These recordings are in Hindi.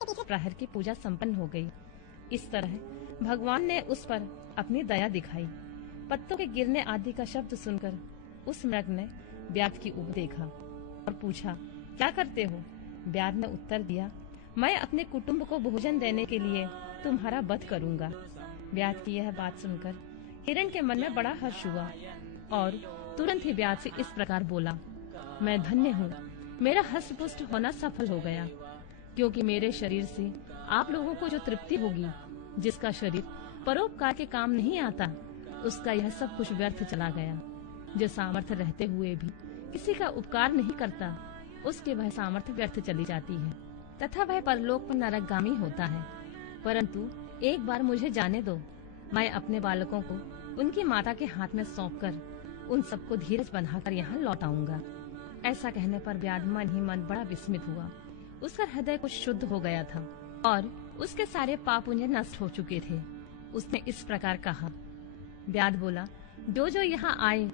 प्रहर की पूजा संपन्न हो गई। इस तरह भगवान ने उस पर अपनी दया दिखाई। पत्तों के गिरने आदि का शब्द सुनकर उस मृग ने व्याध की ओर देखा और पूछा, क्या करते हो? व्याध ने उत्तर दिया, मैं अपने कुटुंब को भोजन देने के लिए तुम्हारा वध करूंगा। व्याध की यह बात सुनकर हिरण के मन में बड़ा हर्ष हुआ और तुरंत ही व्याध से इस प्रकार बोला, मैं धन्य हूँ, मेरा हष्ट-पुष्ट होना सफल हो गया, क्योंकि मेरे शरीर से आप लोगों को जो तृप्ति होगी, जिसका शरीर परोपकार के काम नहीं आता, उसका यह सब कुछ व्यर्थ चला गया। जो सामर्थ्य रहते हुए भी किसी का उपकार नहीं करता, उसके वह सामर्थ्य व्यर्थ चली जाती है तथा वह परलोक पर नरकगामी होता है। परंतु एक बार मुझे जाने दो, मैं अपने बालकों को उनकी माता के हाथ में सौंपकर उन सबको धीरज बंधाकर यहाँ लौट आऊंगा। ऐसा कहने पर व्याध मन ही मन बड़ा विस्मित हुआ। उसका हृदय कुछ शुद्ध हो गया था और उसके सारे पाप उन्हें नष्ट हो चुके थे। उसने इस प्रकार कहा। व्याध बोला, जो जो यहाँ आए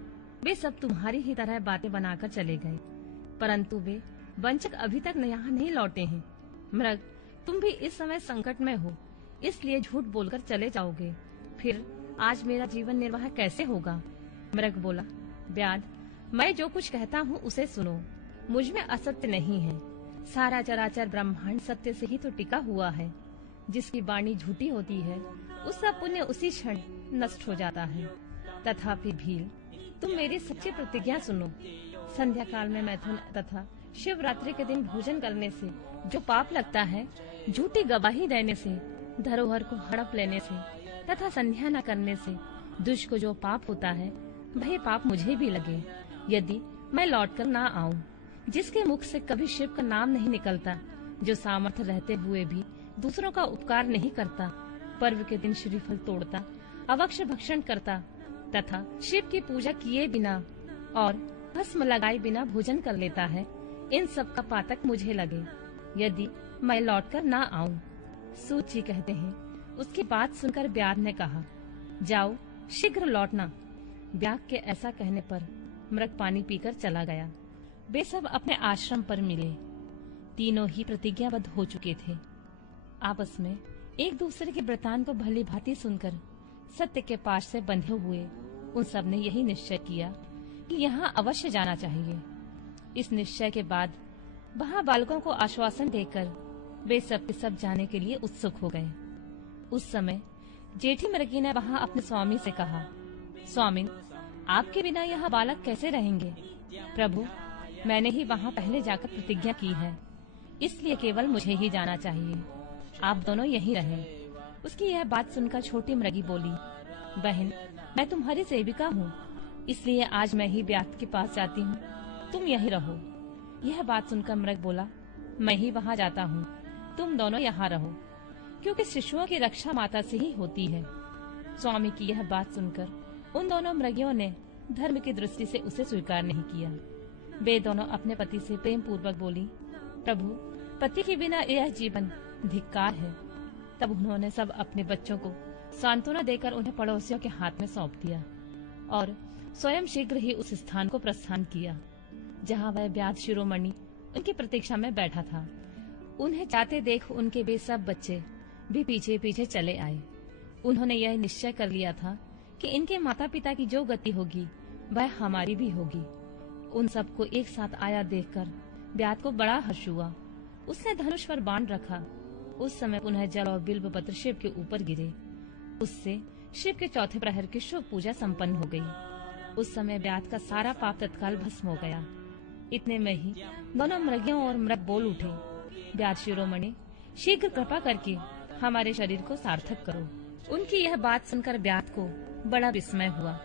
वे सब तुम्हारी ही तरह बातें बनाकर चले गए, परंतु वे वंचक अभी तक यहाँ नहीं लौटे हैं। मृग, तुम भी इस समय संकट में हो, इसलिए झूठ बोलकर चले जाओगे, फिर आज मेरा जीवन निर्वाह कैसे होगा? मृग बोला, व्याध, मैं जो कुछ कहता हूँ उसे सुनो, मुझ में असत्य नहीं है। सारा चराचर ब्रह्मांड सत्य से ही तो टिका हुआ है। जिसकी वाणी झूठी होती है, उसका पुण्य उसी क्षण नष्ट हो जाता है। तथापि भील, तुम मेरी सच्ची प्रतिज्ञा सुनो। संध्या काल में मैथुन तथा शिवरात्रि के दिन भोजन करने से जो पाप लगता है, झूठी गवाही देने से, धरोहर को हड़प लेने से तथा संध्या न करने से दुष्ट को जो पाप होता है, वही पाप मुझे भी लगे यदि मैं लौटकर ना आऊं। जिसके मुख से कभी शिव का नाम नहीं निकलता, जो सामर्थ्य रहते हुए भी दूसरों का उपकार नहीं करता, पर्व के दिन श्रीफल तोड़ता, अवक्ष भक्षण करता तथा शिव की पूजा किए बिना और भस्म लगाए बिना भोजन कर लेता है, इन सब का पातक मुझे लगे यदि मैं लौटकर ना आऊं। सूत जी कहते हैं, उसकी बात सुनकर व्याध ने कहा, जाओ शीघ्र लौटना। व्याध के ऐसा कहने पर मृग पानी पीकर चला गया। वे सब अपने आश्रम पर मिले। तीनों ही प्रतिज्ञाबद्ध हो चुके थे। आपस में एक दूसरे के वृतांत को भली भांति सुनकर सत्य के पाश से बंधे हुए उन सब ने यही निश्चय किया कि यहाँ अवश्य जाना चाहिए। इस निश्चय के बाद वहाँ बालकों को आश्वासन देकर वे सब के सब जाने के लिए उत्सुक हो गए। उस समय जेठी मृगी ने वहाँ अपने स्वामी से कहा, स्वामिन, आपके बिना यहाँ बालक कैसे रहेंगे? प्रभु, मैंने ही वहाँ पहले जाकर प्रतिज्ञा की है, इसलिए केवल मुझे ही जाना चाहिए। आप दोनों यहीं रहें। उसकी यह बात सुनकर छोटी मृगी बोली, बहन, मैं तुम्हारी सेविका हूँ, इसलिए आज मैं ही व्याध के पास जाती हूँ, तुम यहीं रहो। यह बात सुनकर मृग बोला, मैं ही वहाँ जाता हूँ, तुम दोनों यहाँ रहो, क्योंकि शिशुओं की रक्षा माता से ही होती है। स्वामी की यह बात सुनकर उन दोनों मृगियों ने धर्म की दृष्टि से उसे स्वीकार नहीं किया। वे दोनों अपने पति से प्रेम पूर्वक बोली, प्रभु, पति के बिना यह जीवन धिक्कार है। तब उन्होंने सब अपने बच्चों को सांत्वना देकर उन्हें पड़ोसियों के हाथ में सौंप दिया और स्वयं शीघ्र ही उस स्थान को प्रस्थान किया जहाँ वह व्याध शिरोमणि उनकी प्रतीक्षा में बैठा था। उन्हें जाते देख उनके वे सब बच्चे भी पीछे पीछे चले आए। उन्होंने यह निश्चय कर लिया था कि इनके माता पिता की जो गति होगी वह हमारी भी होगी। उन सबको एक साथ आया देखकर व्याध को बड़ा हर्ष हुआ। उसने धनुष पर बाण रखा। उस समय पुनः जल और बिल्व पत्र शिव के ऊपर गिरे। उससे शिव के चौथे प्रहर की शुभ पूजा संपन्न हो गई। उस समय व्याध का सारा पाप तत्काल भस्म हो गया। इतने में ही दोनों मृगियों और मृग बोल उठे, व्याध शिरोमणि, शीघ्र कृपा करके हमारे शरीर को सार्थक करो। उनकी यह बात सुनकर व्याध को बड़ा विस्मय हुआ।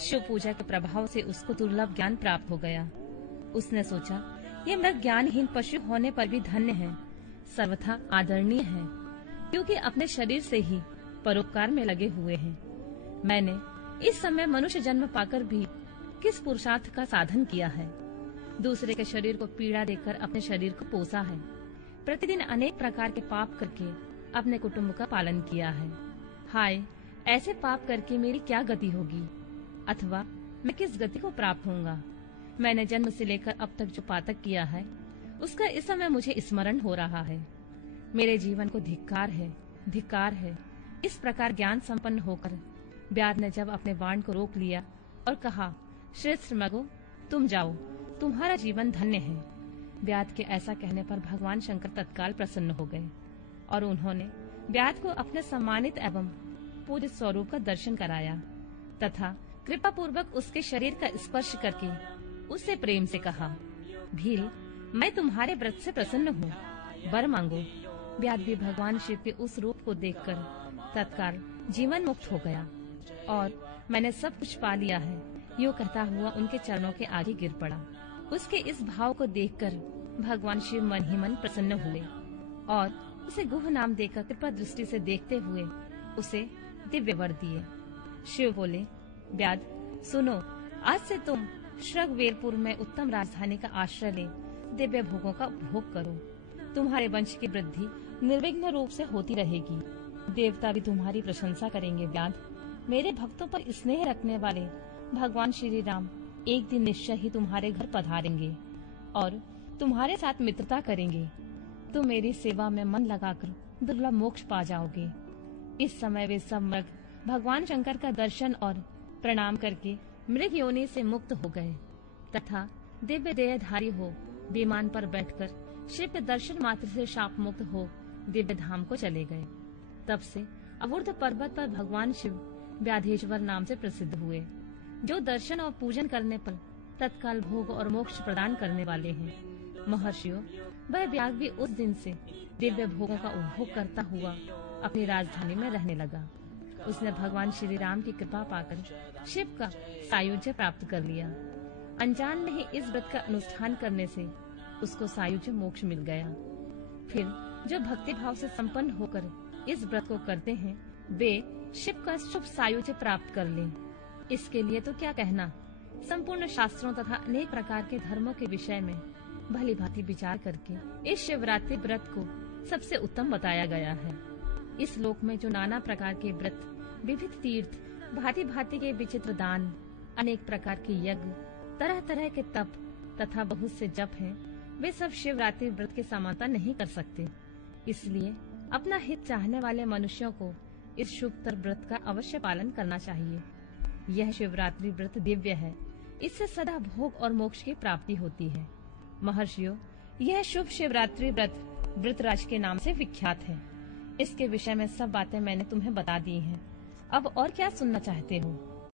शिव पूजा के प्रभाव से उसको दुर्लभ ज्ञान प्राप्त हो गया। उसने सोचा, ये मृग ज्ञानहीन पशु होने पर भी धन्य है, सर्वथा आदरणीय है, क्योंकि अपने शरीर से ही परोपकार में लगे हुए हैं। मैंने इस समय मनुष्य जन्म पाकर भी किस पुरुषार्थ का साधन किया है? दूसरे के शरीर को पीड़ा देकर अपने शरीर को पोसा है। प्रतिदिन अनेक प्रकार के पाप करके अपने कुटुंब का पालन किया है। हाय, ऐसे पाप करके मेरी क्या गति होगी, अथवा मैं किस गति को प्राप्त होऊंगा? मैंने जन्म से लेकर अब तक जो पातक किया है, उसका इस समय मुझे स्मरण हो रहा है। मेरे जीवन को धिक्कार है, धिक्कार है। इस प्रकार ज्ञान संपन्न होकर व्याध ने जब अपने बाण को रोक लिया और कहा, श्रेष्ठ मृगो, तुम जाओ, तुम्हारा जीवन धन्य है। व्याध के ऐसा कहने पर भगवान शंकर तत्काल प्रसन्न हो गए और उन्होंने व्याध को अपने सम्मानित एवं पूजित स्वरूप का दर्शन कराया तथा कृपा पूर्वक उसके शरीर का स्पर्श करके उससे प्रेम से कहा, भील, मैं तुम्हारे व्रत से प्रसन्न हूँ, वर मांगो। व्याध भी भगवान शिव के उस रूप को देखकर तत्काल जीवन मुक्त हो गया और मैंने सब कुछ पा लिया है, यूँ कहता हुआ उनके चरणों के आगे गिर पड़ा। उसके इस भाव को देखकर भगवान शिव मन ही मन प्रसन्न हुए और उसे गुह नाम देकर कृपा दृष्टि से देखते हुए उसे दिव्य वर दिए। शिव बोले, व्याध, सुनो, आज से तुम श्रगवेरपुर में उत्तम राजधानी का आश्रय ले दिव्य भोगों का उपभोग करो। तुम्हारे वंश की वृद्धि निर्विघ्न रूप से होती रहेगी। देवता भी तुम्हारी प्रशंसा करेंगे। व्याध, मेरे भक्तों पर स्नेह रखने वाले भगवान श्री राम एक दिन निश्चय ही तुम्हारे घर पधारेंगे और तुम्हारे साथ मित्रता करेंगे। तुम मेरी सेवा में मन लगाकर दुर्लभ मोक्ष पा जाओगे। इस समय वे सब मृग भगवान शंकर का दर्शन और प्रणाम करके मृग योनि से मुक्त हो गए तथा दिव्य देहधारी हो विमान पर बैठकर शिव के दर्शन मात्र से शाप मुक्त हो दिव्य धाम को चले गए। तब से अवुर्ध पर्वत पर भगवान शिव व्याधेश्वर नाम से प्रसिद्ध हुए, जो दर्शन और पूजन करने पर तत्काल भोग और मोक्ष प्रदान करने वाले हैं। महर्षियों, वह व्याध भी उस दिन से दिव्य भोगों का उपभोग करता हुआ अपनी राजधानी में रहने लगा। उसने भगवान श्री राम की कृपा पाकर शिव का सायुज्य प्राप्त कर लिया। अनजान में ही इस व्रत का अनुष्ठान करने से उसको सायुज्य मोक्ष मिल गया। फिर जो भक्ति भाव से संपन्न होकर इस व्रत को करते हैं, वे शिव का शुभ सायुज्य प्राप्त कर लें। इसके लिए तो क्या कहना, संपूर्ण शास्त्रों तथा अनेक प्रकार के धर्मों के विषय में भली भांति विचार करके इस शिवरात्रि व्रत को सबसे उत्तम बताया गया है। इस लोक में जो नाना प्रकार के व्रत, विविध तीर्थ, भांति भांति के विचित्र दान, अनेक प्रकार के यज्ञ, तरह तरह के तप तथा बहुत से जप हैं, वे सब शिवरात्रि व्रत के समानता नहीं कर सकते। इसलिए अपना हित चाहने वाले मनुष्यों को इस शुभतर व्रत का अवश्य पालन करना चाहिए। यह शिवरात्रि व्रत दिव्य है, इससे सदा भोग और मोक्ष की प्राप्ति होती है। महर्षियों, यह शुभ शिवरात्रि व्रत वृतराज के नाम से विख्यात है। इसके विषय में सब बातें मैंने तुम्हें बता दी हैं। अब और क्या सुनना चाहते हो?